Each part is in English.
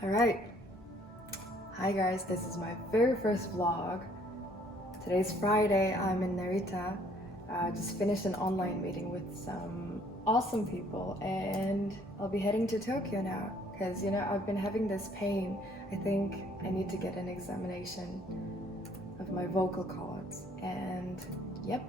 Alright, hi guys, this is my very first vlog. Today's Friday, I'm in Narita. Just finished an online meeting with some awesome people and I'll be heading to Tokyo now because I've been having this pain. I think I need to get an examination of my vocal cords and yep,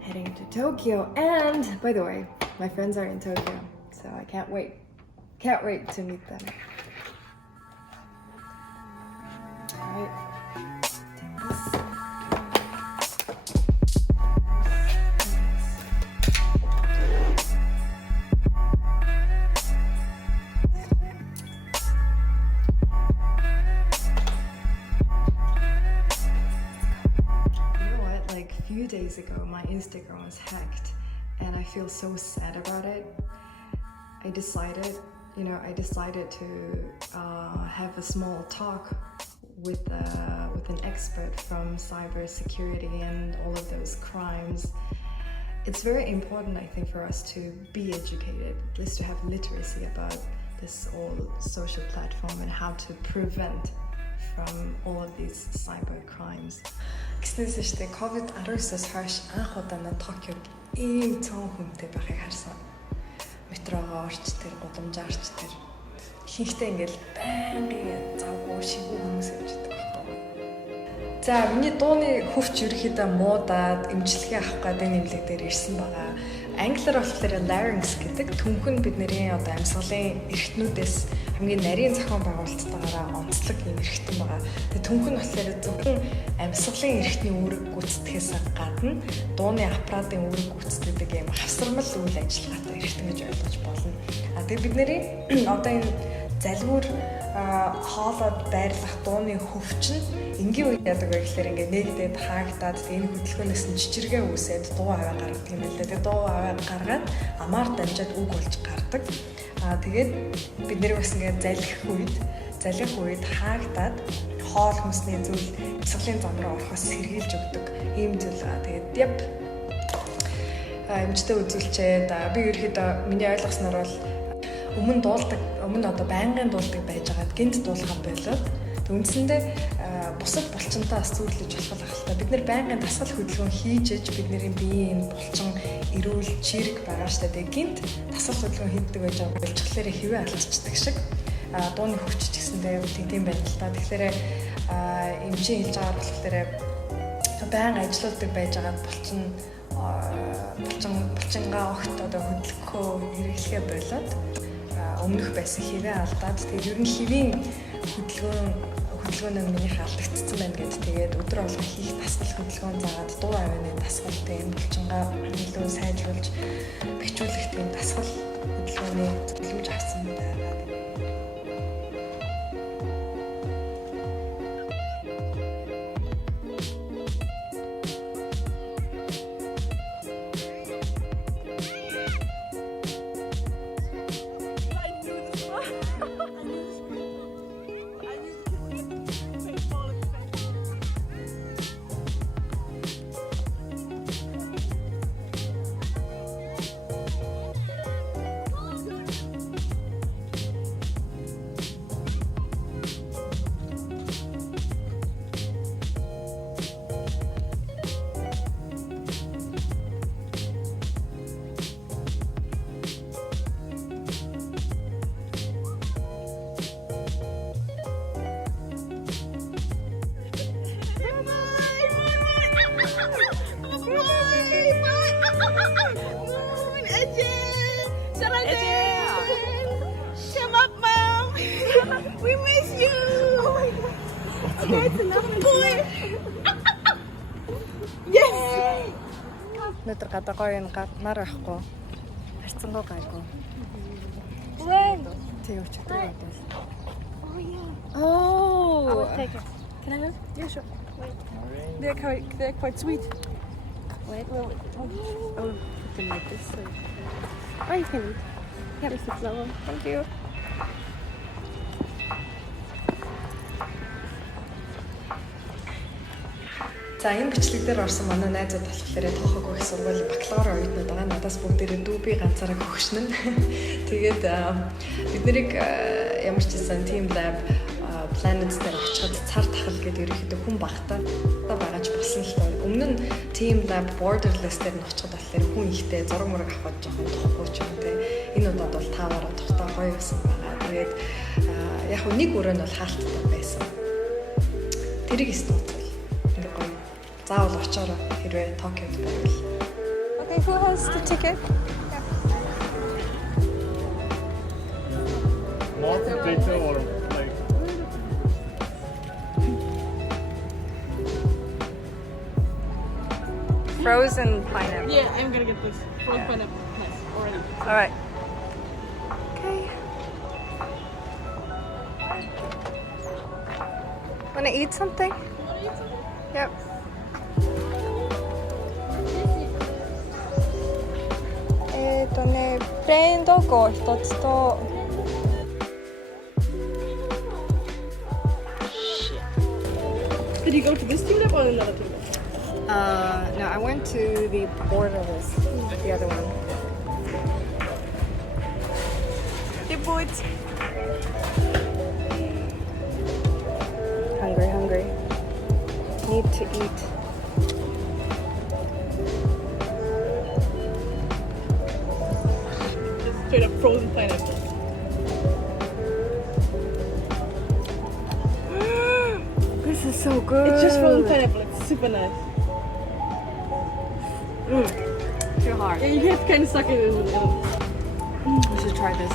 heading to Tokyo. And by the way, my friends are in Tokyo, so I can't wait to meet them. Alright, take this. You know what, like a few days ago my Instagram was hacked and I feel so sad about it. I decided to have a small talk with an expert from cybersecurity and all of those crimes. It's very important, I think, for us to be educated, at least to have literacy about this whole social platform and how to prevent from all of these cyber crimes. Гэснээс шүү дээ COVID-19-с хойш анх удаа на Токиод ийм цөөн хүнтэй байхыг харсан. Метрогоо орчтэр, гудамжаарч тэр ихэнхдээ ингээл байнгын завгүй шигүү хүмүүс явждаг байхгүй. За миний дууны хөвч ерөөхдөө муудаад эмчилгээ авах гэдэг нэмлэг дээр ирсэн байгаа. Англиар болохоор larynx гэдэг түнхэн бидний одоо амьсгалын эрхтнүүдээс хамгийн нарийн зохион байгуулалттайгаараа онцлог юм эрхтэн байгаа. Тэгээ түнхэн болохоор зөвхөн амьсгалын эрхтний үүрэг гүйцэтгэхээс гадна дууны аппаратын үүрэг гүйцэтгэдэг юм хавсармал үйл ажиллагаатай эрхтэн гэж ойлгож болно. Тэгээ бидний одоо энэ залгуур хоолоод байрлах дууны хөвчин энгийн үед яадаг вэ гэхээр ингээ нэгдээд хаагдаад энэ хөдөлгөөнөөс нь чичиргээ үүсээд дуу аваа гаргадаг юм байна. Тэгээ дуу аваа гаргаад амаар дамжаад үг болж гардаг. Тэгээд бид нэр бас ингээ залгих үед хаагдаад хоол хүнсний зүйл амьсгалын зам руу орохоос сэргийлж өгдөг ийм зүйл байгаа. Тэгээд яп эмчтэй үзүүлчихэд би ерөөхдөө миний ойлгосноор бол өмнө одоо байнгын дуулдаг байж байгаад гинт дуулахад болоод үндсэндээ бусад булчинтай бас зүйлж болох ахaltaа бид нэр байнгын дасгал хөдөлгөөн хийж бидний биеийн булчин эрүүл чирэг байгаа штэ. Тэгээ гинт дасгал хөдөлгөөн хийдэг байж байгаа болчихлоо хэвээ алчдаг шиг дууны хөвч ч гэсэндээ тийм байна л та. Тэгэхээр эмчийн хэлж байгаа болохоор байнга ажилладаг байж байгаа булчингаа огт одоо хөдөлгөхөө хэрэглэхээ болоод өмнөх байсан хэвээ алдаад тэгээд ер нь хэвийн хөдөлгөөн нь минийх алдагдсан байна гэдэг. Тэгээд өдөр болгон хийх дасгал хөдөлгөөн заагаад дуу авины дасгалтай энэ булчингаа илүү сайжруулж бичүүлэх тийм дасгал хөдөлгөөний зөвлөмж авсан байна. We miss you! Oh my god! That's enough boy! Yes! Өнөөдөр гадаагаа энэ нар авахгүй. Харцангоо гайгүй. When? Тийм өчигдөр байдаг. Oh yeah. Oh! I will take it. Can I have? Yeah, sure. Wait. They're quite sweet. Wait, well, oh, put them like this. So. Oh, you can eat. Yeah, Mr. Flower. Thank you. За энэ бичлэг дээр орсон манай найзууд болохоор тоохог их сургуулийн бакалавр оюутнууд байгаа. Надаас бүгдээрээ дүүби ганцаараа хөгшнөн. Тэгээд бид нарыг ямар ч гэсэн TeamLab Planets дээр очиход цар тахал гэдэг ерөөхдөө хүн багтаа байгаа ч болсон л тоо. Өмнө нь TeamLab Borderless дээр нь очиход болохоор хүн ихтэй зураг мураг авах жоохон тухгүй ч юм те. Энэ удаад бол таваараа тухтай гоё байсан байгаа. Тэгээд яг нэг өрөө нь бол хаалттай байсан. Тэрийг стуцвал ингээ гоё. Заавал очоороо хэрвээ Токиод байвал. Okay, who has the ticket? More potato or like Frozen pineapple. Yeah, I'm gonna get this. Frozen pineapple. Nice. Already. All right. Okay. Wanna eat something? Yep. Plain dog or hitotsu Did you go to this TeamLab or another TeamLab? No, I went to the Borderless, the other one. Hey, boys. Hungry. Need to eat. Just straight up frozen pineapple. This is so good. It's just frozen pineapple. It's super nice. Too hard. Yeah, you have to kind of suck it in with it. We should try this.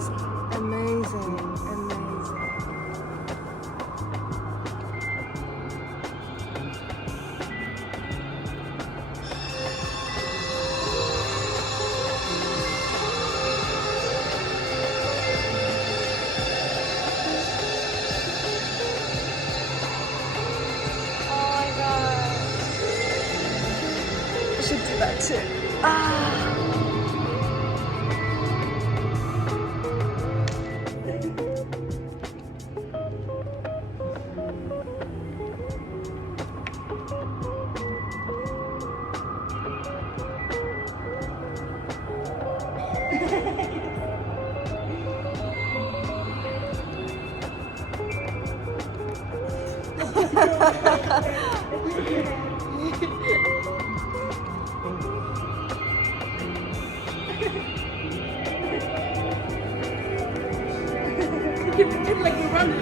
is amazing, amazing. Oh my god. I should do that too. It's like we're running.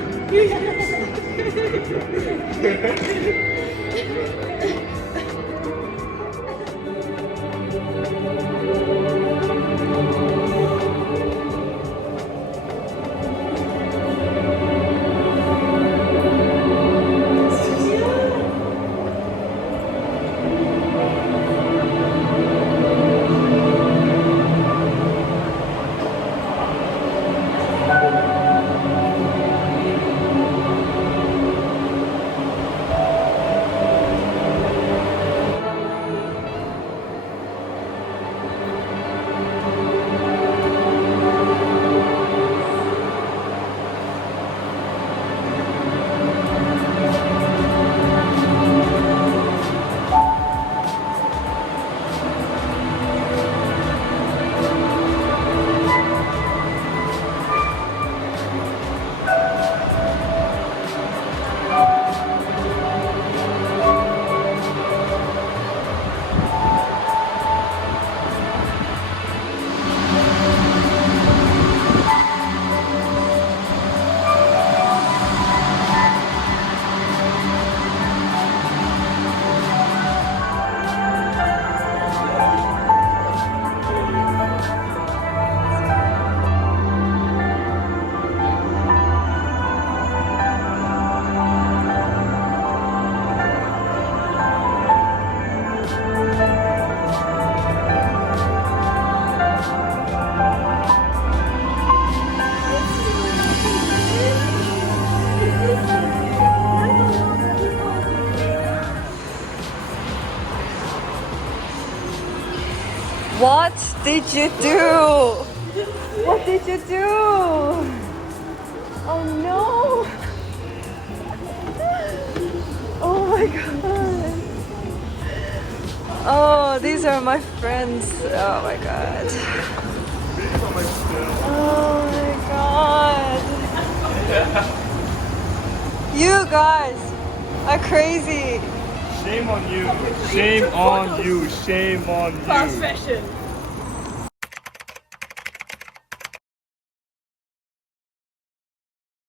What did you do? What did you do? Oh no! Oh my god! Oh, these are my friends. Oh my god. Oh my god. You guys are crazy. Shame on you. Shame on you. Shame on you. Fast fashion.